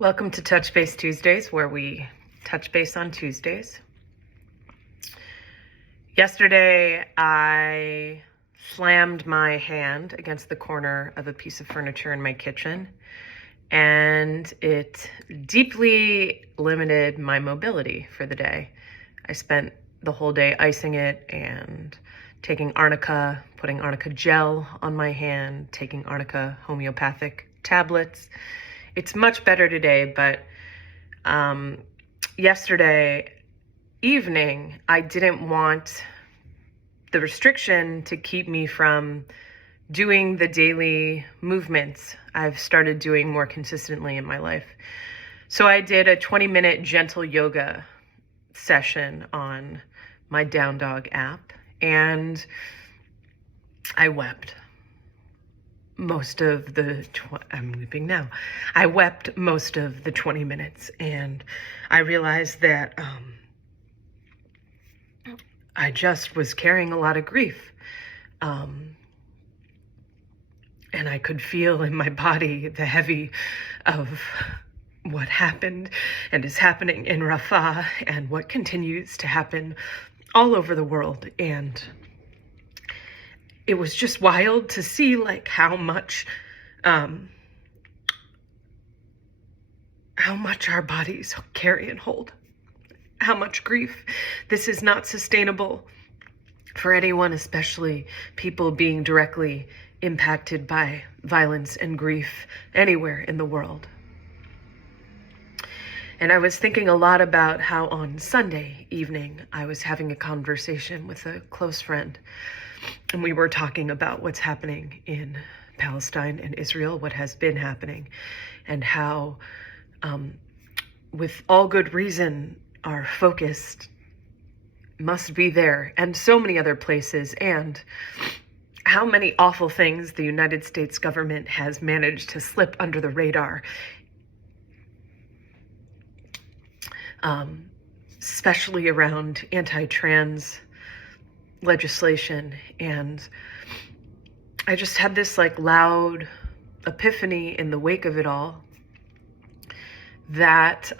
Welcome to Touch Base Tuesdays, where we touch base on Tuesdays. Yesterday, I slammed my hand against the corner of a piece of furniture in my kitchen, and it deeply limited my mobility for the day. I spent the whole day icing it and taking arnica, putting arnica gel on my hand, taking arnica homeopathic tablets. It's much better today, but yesterday evening, I didn't want the restriction to keep me from doing the daily movements I've started doing more consistently in my life. So I did a 20-minute gentle yoga session on my Down Dog app, and I wept. I'm weeping now. I wept most of the 20 minutes, and I realized that I just was carrying a lot of grief. And I could feel in my body the heavy of what happened and is happening in Rafah and what continues to happen all over the world. And it was just wild to see how much our bodies carry and hold, how much grief. This is not sustainable for anyone, especially people being directly impacted by violence and grief anywhere in the world. And I was thinking a lot about how on Sunday evening I was having a conversation with a close friend, and we were talking about what's happening in Palestine and Israel, what has been happening, and how, with all good reason, our focus must be there and so many other places, and how many awful things the United States government has managed to slip under the radar, especially around anti-trans legislation. And I just had this loud epiphany in the wake of it all that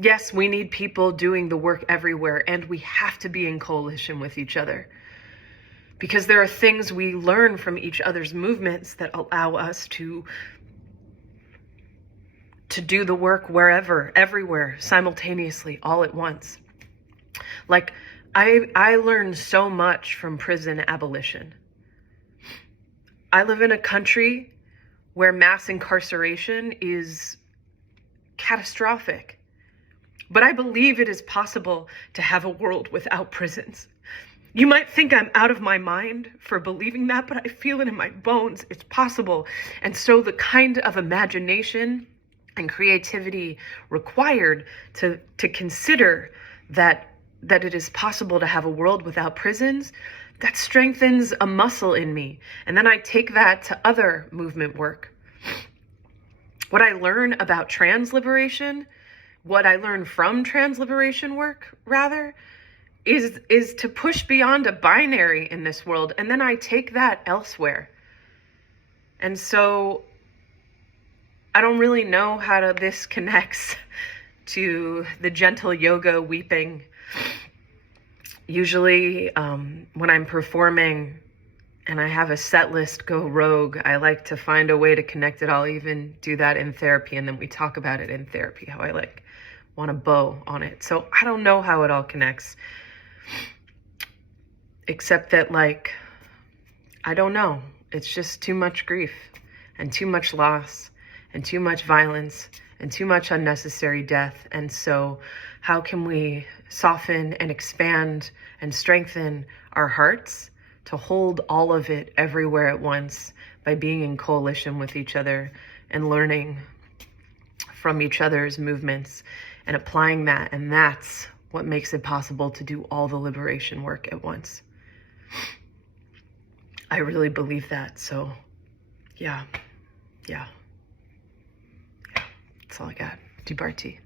yes, we need people doing the work everywhere, and we have to be in coalition with each other, because there are things we learn from each other's movements that allow us to do the work wherever, everywhere, simultaneously, all at once. I learned so much from prison abolition. I live in a country where mass incarceration is catastrophic, but I believe it is possible to have a world without prisons. You might think I'm out of my mind for believing that, but I feel it in my bones. It's possible. And so the kind of imagination and creativity required to consider that it is possible to have a world without prisons, that strengthens a muscle in me. And then I take that to other movement work. What I learn about trans liberation, what I learn from trans liberation work, rather, is to push beyond a binary in this world. And then I take that elsewhere. And so I don't really know how this connects to the gentle yoga weeping. Usually when I'm performwant and I have a set list go rogue, I like to find a way to connect it. I'll even do that in therapy, and then we talk about it in therapy, how I want to bow on it. So I don't know how it all connects, except that I don't know. It's just too much grief and too much loss and too much violence and too much unnecessary death. And so how can we soften and expand and strengthen our hearts to hold all of it everywhere at once by being in coalition with each other and learning from each other's movements and applying that? And that's what makes it possible to do all the liberation work at once. I really believe that. So yeah. That's all I got. Dibarti.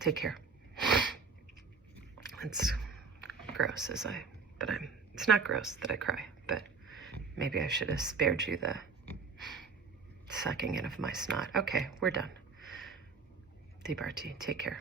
Take care. It's gross it's not gross that I cry, but maybe I should have spared you the sucking in of my snot. Okay, we're done. Debarty. Take care.